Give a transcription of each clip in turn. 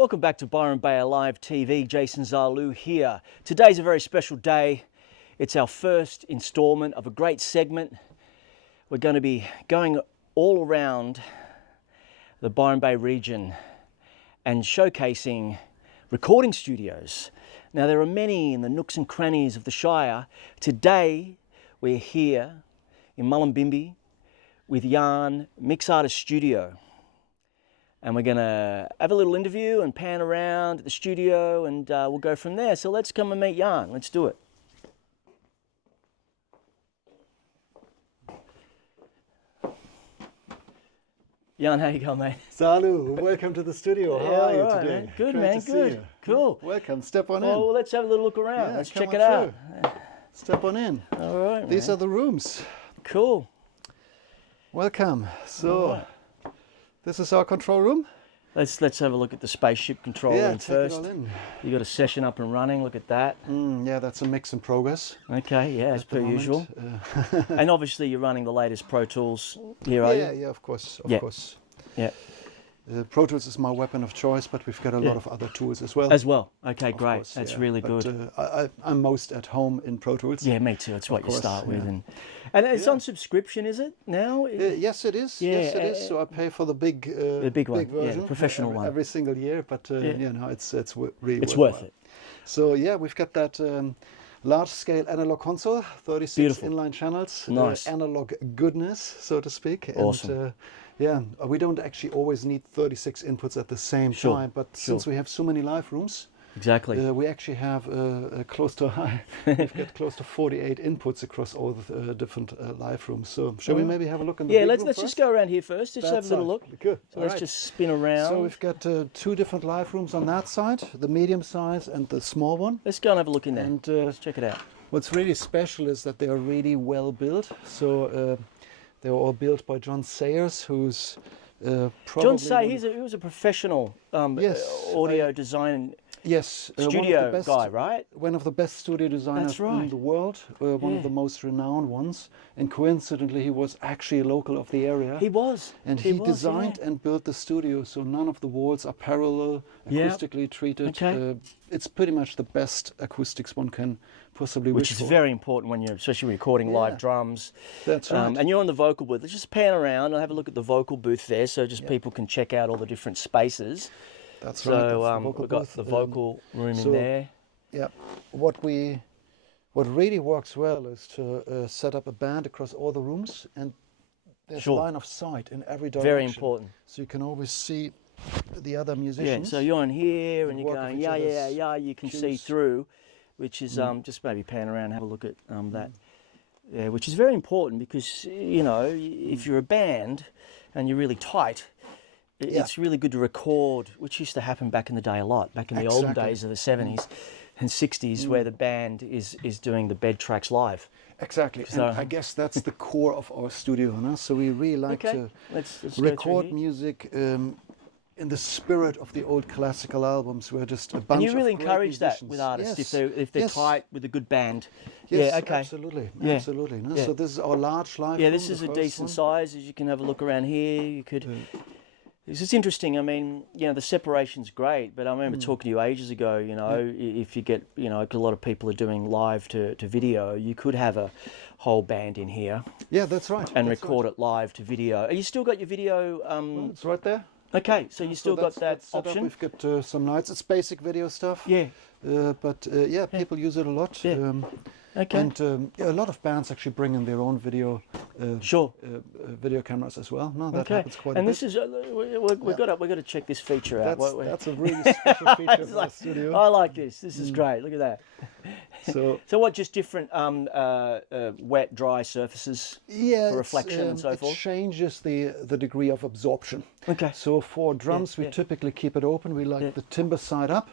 Welcome back to Byron Bay Alive TV. Jason Zalu here. Today's a very special day. It's our first installment of a great segment. We're going to be going all around the Byron Bay region and showcasing recording studios. Now, there are many in the nooks and crannies of the Shire. Today, we're here in Mullumbimby with Jan Mix Artist Studio. And we're going to have a little interview and pan around at the studio, and we'll go from there. So let's come and meet Jan. Let's do it. Jan, how you going, mate? Zalu, welcome to the studio. How are you today? Man. Good, Great man. to see Good. you. Cool. Welcome. Step on in. Well, let's have a little look around. Yeah, let's come check it on out. through. Step on in. All right, These man. are the rooms. Cool. Welcome. So, All right. this is our control room. Let's have a look at the spaceship control Yeah, room take first. it all in. You got a session up and running. Look at that. Yeah, that's a mix in progress. Okay, yeah, as at the per moment. usual. And obviously, you're running the latest Pro Tools here, are Yeah, you? yeah, of course, Yeah. of course. Yeah. Pro Tools is my weapon of choice, but we've got a lot of other tools as well. As well. Okay, of great. course, That's yeah. really But, good. I'm most at home in Pro Tools. Yeah, me too. That's what you course, start with, yeah. and it's Yeah. on subscription, is it now? Yes, it is. Yes, it Yeah, is. So I pay for the big big one, yeah, the version, professional one. every single year. But you know, it's really It's worth worthwhile. it. So yeah, we've got that large-scale analog console, 36 Beautiful. inline channels, Nice. analog goodness, so to speak. Awesome. And, yeah, we don't actually always need 36 inputs at the same Sure, time, but since we have so many live rooms, Exactly. we actually have close to we've got close to 48 inputs across all the different live rooms. So shall we maybe have a look in the Yeah, big let's room just first? go around here first. Just That have a little side. look. Good. So All let's right. just spin around. So we've got two different live rooms on that side, the medium size and the small one. Let's go and have a look in there. And Let's check it out. what's really special is that they are really well built. So they were all built by John Sayers, who's probably John Say, one he was a professional Yes, audio design yes, one of the studio best- guy, right? One of the best studio designers in right. the world, one Yeah. of the most renowned ones. And coincidentally, he was actually a local of the area. He was. And he was, designed yeah. and built the studio, so none of the walls are parallel, Yeah. acoustically treated. Okay. It's pretty much the best acoustics one can possibly Which wish is for. very important when you're especially recording live Yeah. drums. That's right. And you're on the vocal booth. Let's just pan around and have a look at the vocal booth there, so just people can check out all the different spaces. That's So right. That's the vocal we've got booth. the vocal room so- in there. Yeah, what really works well is to set up a band across all the rooms, and there's Sure. line of sight in every direction. Very important. So you can always see the other Yeah, musicians. so you're in here and and you're work with going, each yeah, yeah, other's yeah, you can see cues. through, which is just maybe pan around and have a look at that. Yeah, which is very important because, you know, if you're a band and you're really tight, Yeah. it's really good to record, which used to happen back in the day a lot, back in the olden Exactly. days of the 70s and 60s, where the band is doing the bed tracks live. Exactly. So- And I guess that's the core of our studio, no? So we really like Okay, to let's go through record here. music in the spirit of the old classical albums, where just a bunch And you of really great encourage that musicians. with artists Yes. if they're Yes. tight with a good band. Yes, yeah, okay. absolutely, Yeah. absolutely. No? Yeah. So this is our large live Yeah, room, this the is a first decent one. size. As you can have a look around here, you could. This is interesting. I mean, you know, the separation's great, but I remember talking to you ages ago. You know, if you get, you know, 'cause a lot of people are doing live to video, you could have a whole band in here Yeah, that's right. and that's record it live to video. Are you still got your video? Right. It's right there. Okay, so you still got that that's set up. option. We've got some lights. It's basic video stuff. Yeah. But yeah, people use it a lot. Yeah. Okay. And yeah, a lot of bands actually bring in their own Sure. video cameras as well. No, that Okay. happens quite And a this bit. is we've got to check this feature out. That's a really special feature It's of our like, studio. I like this. This is great. Look at that. So So what? Just different wet, dry surfaces yeah, for reflection and so it forth. changes the degree of absorption. Okay. So for drums, we yeah. typically keep it open. We like the timber side up,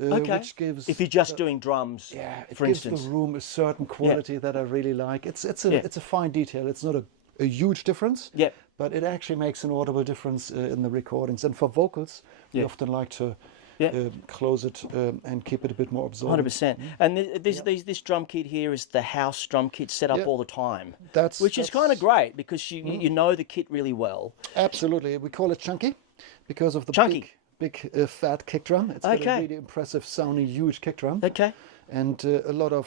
Okay. which gives If you're just doing drums, yeah, it for gives instance. the room a certain quality that I really like. It's a fine detail. It's not a huge difference. Yep. But it actually makes an audible difference in the recordings. And for vocals, we Yeah. often like to Yeah. close it and keep it a bit more absorbent. 100%. And this drum kit here is the house drum kit set up Yeah. all the time, That's which is kind of great because you know the kit really well. Absolutely. We call it chunky because of the Chunky. big fat kick drum. It's got a Okay. really impressive sounding, huge kick drum. Okay. And a lot of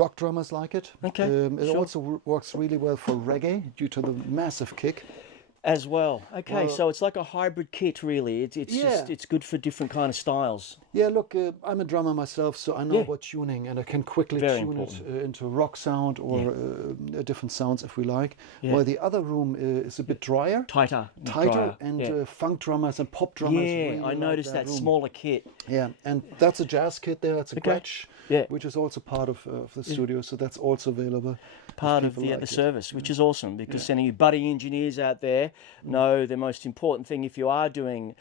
rock drummers like it. Okay, It sure. also works really well for reggae due to the massive kick. As well. Okay, Well- so it's like a hybrid kit, really. It's Yeah. just it's good for different kind of styles. Yeah, look, I'm a drummer myself, so I know Yeah. about tuning, and I can quickly Very tune important. it into rock sound or different sounds if we like. Yeah. While the other room is a bit drier, Tighter. tighter, drier. and yeah. funk drummers and pop drummers. Yeah, really I like noticed that room. smaller kit. Yeah, and that's a jazz kit there. It's a Okay. Gretsch, Yeah. which is also part of the studio, so that's also available. if Part of people the like it. service, which is awesome because any of you budding engineers out there know the most important thing if you are doing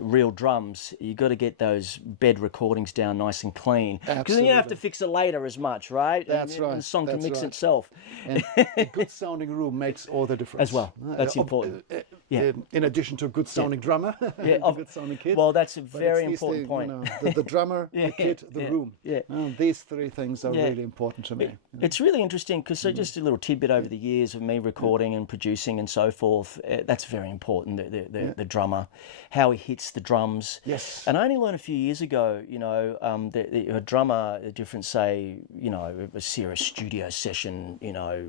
real drums, you got to get those bed recordings down nice and clean. Because then you don't have to Absolutely. fix it later as much, right? That's And right, the song can that's mix right. itself. And a good sounding room makes all the difference. As well. That's important. Yeah. In addition to a good sounding drummer, Yeah, a good sounding kit. Well, that's a But it's very these important things, point. the drummer, Yeah, the kit, the yeah, room. yeah. These three things are Yeah. really important to me. It's really interesting because so just a little tidbit over the years of me recording and producing and so forth. That's very important. The drummer, how he hits the drums. Yes. And I only learned a few years ago. A drummer, a different say, a serious studio session.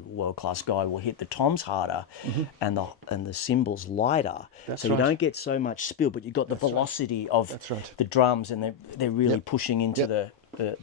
World class guy will hit the toms harder, and the cymbals lighter. Mm-hmm. That's so you right. don't get so much spill, but you've got the velocity of That's right. the drums, and they're really Yep. pushing into Yep.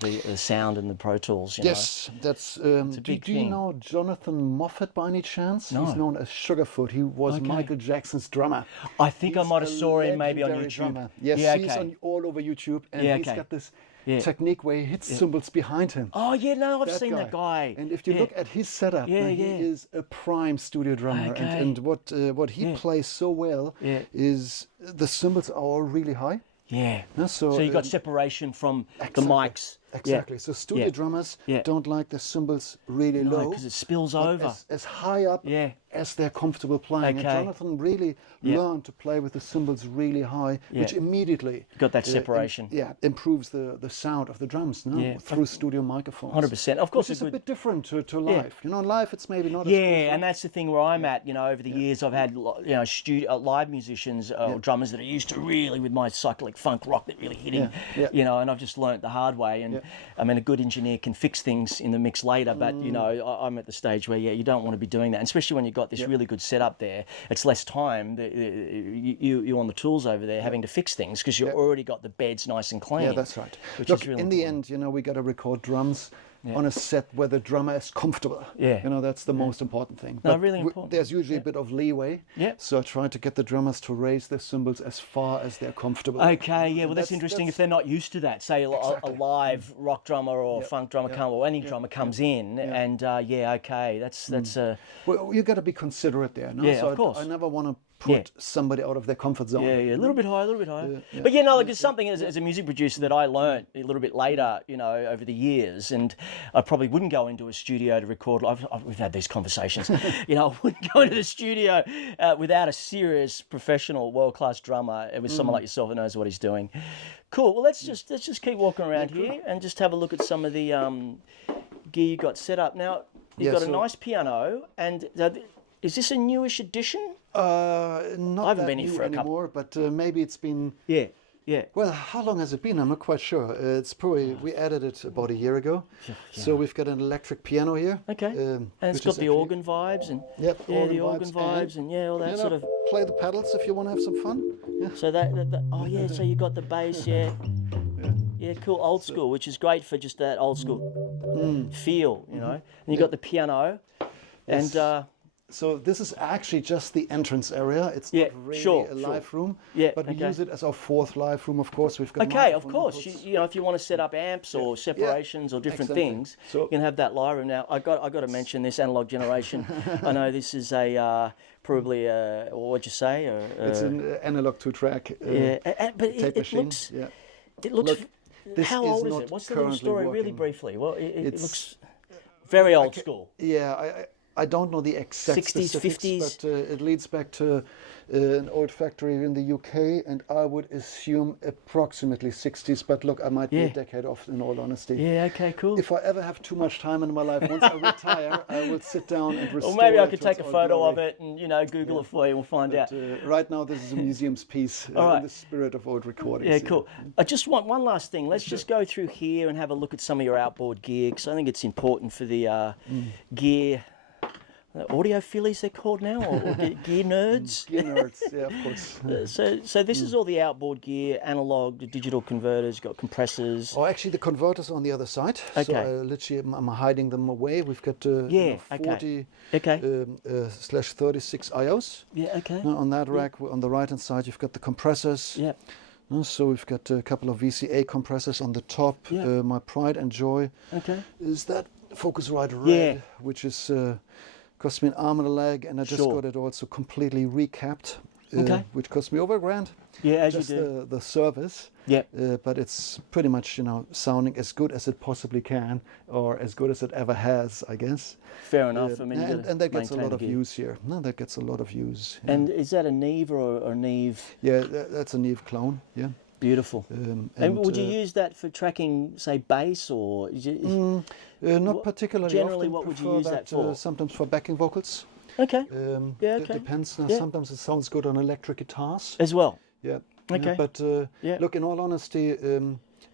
the sound and the Pro Tools. You know? Yes, that's. a Do big you thing. know Jonathan Moffat by any chance? No. He's known as Sugarfoot. He was Okay. Michael Jackson's drummer. I think I He's might have a saw him maybe on legendary YouTube. drummer. Yes, Yeah, he's okay. on all over YouTube, and Yeah, he's okay. got this Yeah. technique where he hits cymbals behind him. Oh yeah, no, I've seen that guy. And if you Yeah. look at his setup, Yeah, now, he yeah. is a prime studio drummer. Okay. And what he Yeah. plays so well Yeah. is the cymbals are all really high. Yeah. So, So you got separation from the exactly. mics. Exactly. So studio Yeah. drummers Yeah. don't like the cymbals really low. because it spills but over. as high up Yeah. as they're comfortable playing. Okay. And Jonathan really Yeah. learned to play with the cymbals really high, which Yeah. immediately Got that separation. improves the sound of the drums Yeah. through studio microphones. 100%. Of course, Which is a a good. bit different to live. Live it's maybe not as Yeah, good as and that's the thing where I'm at. Over the years, I've had live musicians or drummers that are used to really with my psychedelic funk rock that really hitting. Yeah. And I've just learnt the hard way. And I mean, a good engineer can fix things in the mix later, but I'm at the stage where you don't want to be doing that, and especially when you've got this really good setup there. It's less time. You on the tools over there having to fix things because you've already got the beds nice and clean. Yeah, that's right. Which Look, is really in the end, we got to record drums on a set where the drummer is comfortable. Yeah. That's the most important thing. No, But really important. There's usually a bit of leeway. Yeah. So I try to get the drummers to raise their cymbals as far as they're comfortable. Okay, yeah, well, that's That's- interesting if that's- they're not used to that. Say a Exactly. live rock drummer or funk drummer or any drummer comes in, and okay, that's Well, you got to be considerate there. No? Yeah, so of course. I never want to put somebody out of their comfort zone. yeah, a little bit higher, a little bit higher. But like it's something as a music producer that I learnt a little bit later, over the years, and I probably wouldn't go into a studio to record. We've had these conversations. I wouldn't go into the studio without a serious professional, world-class drummer. With someone like yourself that knows what he's doing. Cool. Well, let's just keep walking around here and just have a look at some of the gear you got set up. Now you've got a nice piano, and is this a newish addition? Not I haven't that been here new for a couple- anymore, but maybe it's been. Yeah. Yeah. Well, how long has it been? I'm not quite sure. It's probably we added it about a year ago. So we've got an electric piano here. Okay. And And it's got the organ vibes and Yep, the organ vibes and all that sort of. play the pedals if you want to have some fun. Yeah. So so you got the bass, yeah, cool, old school, which is great for just that old school feel, And you got the piano, Yes. and So this is actually just the entrance area. It's Yeah, not really sure, a sure. live room. Yeah, But we okay. use it as our fourth live room, of course. We've got okay, of microphone course, inputs. if you want to set up amps or separations or different exactly. things, So- you can have that live room. Now, I got to mention this analog generation. I know this is a probably what'd you say? It's an analog two-track But tape it machine. looks. Yeah. It looks. Look, this how is old is not it? What's the little currently story, really working. briefly? Well, it It's- looks very old school. Yeah, I don't know the exact 60s, specifics, 50s? but it leads back to an old factory in the UK, and I would assume approximately 60s. But look, I might be Yeah. a decade off, in all honesty. Yeah, okay, cool. If I ever have too much time in my life, once I retire, I will sit down and restore Or maybe I it could to take a its old photo of glory. it and, Google it for you and we'll find out. But, right now, this is a museum's piece All right. in the spirit of old recordings. Yeah, cool. I just want one last thing. Let's just go through here and have a look at some of your outboard gear, because I think it's important for the gear audiophiles they're called now, or gear nerds. Gear nerds, yeah, of course. So this is all the outboard gear, analog to digital converters, got compressors. Oh, actually, the converters on the other side. Okay. So literally, I'm hiding them away. We've got Yeah, 40 Okay. slash 36 IOs. Yeah, okay. On that rack, on the right hand side, you've got the compressors. Yeah. So we've got a couple of VCA compressors on the top. Yeah. My pride and joy Okay. is that Focusrite Red, Yeah. which is cost me an arm and a leg, and I just Sure. got it also completely recapped, Okay. which cost me over $1,000. Yeah, as Just you do. the service. Yeah. But it's pretty much, sounding as good as it possibly can, or as good as it ever has, I guess. Fair enough. I mean, you and gotta that gets a maintain lot the of gear. use here. No, that gets a lot of use. Yeah, And is that a Neve or a Neve? yeah, that's a Neve clone. Yeah. Beautiful. And would you uh, use that for tracking, say, bass, or not what- particularly generally, often. what would you Prefer use that for? Sometimes for backing vocals. okay, Yeah, It okay. depends. Yeah. Sometimes it sounds good on electric guitars. as well? Yeah. Okay. But Yeah. look, in all honesty,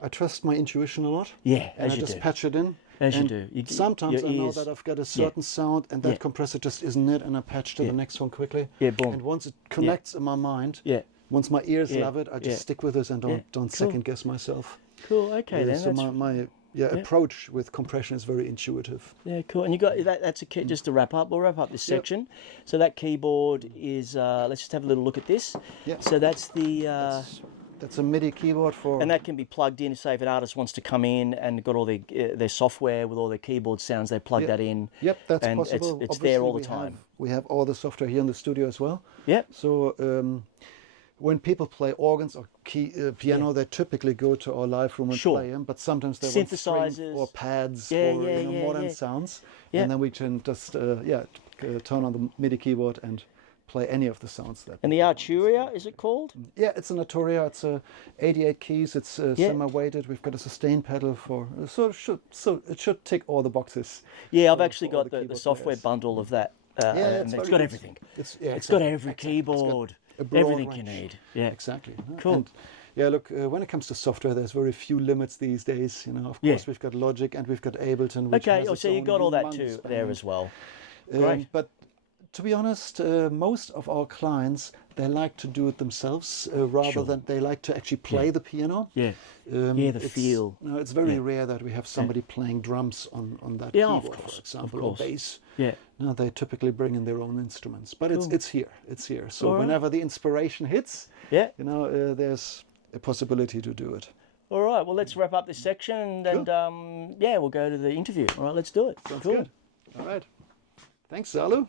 I trust my intuition a lot. Yeah, And as I you just do. patch it in. As you and do. Sometimes your I know ears. that I've got a certain sound, and that Yeah. compressor just isn't it, and I patch to Yeah. the next one quickly. Yeah, boom. And once it connects in my mind, Yeah. once my ears Yeah. love it, I just Yeah. stick with this and don't Yeah. don't Cool. second guess myself. Cool. Okay, then. So That's, my approach with compression is very intuitive. yeah, cool. And you got that. That's a key. Just to wrap up, we'll wrap up this section. So that keyboard is. Let's just have a little look at this. Yeah. So that's the. That's a MIDI keyboard for. And that can be plugged in. Say if an artist wants to come in and got all their software with all their keyboard sounds, they plug that in. Yep, that's and possible. It's there all the Obviously, time. we have all the software here in the studio as well. Yep. So when people play organs or piano, they typically go to our live room and Sure. play them. But sometimes they want string Synthesizers. or pads Yeah, or yeah, yeah, modern yeah. sounds, Yeah. and then we can just turn on the MIDI keyboard and play any of the sounds that. And the Arturia, is it called? Yeah, it's an Arturia. It's 88 keys. It's Yeah. semi-weighted. We've got a sustain pedal for so it should tick all the boxes. Yeah, I've for actually all got the the keyboard software players. bundle of that. Yeah, and it's it's very got good. everything. It's It's got exactly, every exactly. It's got keyboard, a broad everything you range. need. Yeah. Exactly. Cool. And yeah, look, when it comes to software, there's very few limits these days. Of Yeah. course, we've got Logic and we've got Ableton. Which Okay, has oh, its so you own got all that humongous too there band. as well. Great. But to be honest, most of our clients, they like to do it themselves rather Sure. than they like to actually play the piano. Yeah. Yeah, the It's- feel. No, it's very rare that we have somebody playing drums on that Yeah, of keyboard, course, for of example, course. or bass. Yeah. No, they typically bring in their own instruments, but Cool. it's here. It's here. So All right. whenever the inspiration hits, Yeah. there's a possibility to do it. All right. Well, let's wrap up this section and yeah, we'll go to the interview. All right, let's do it. Sounds Cool. good. All right. Thanks, Zalu.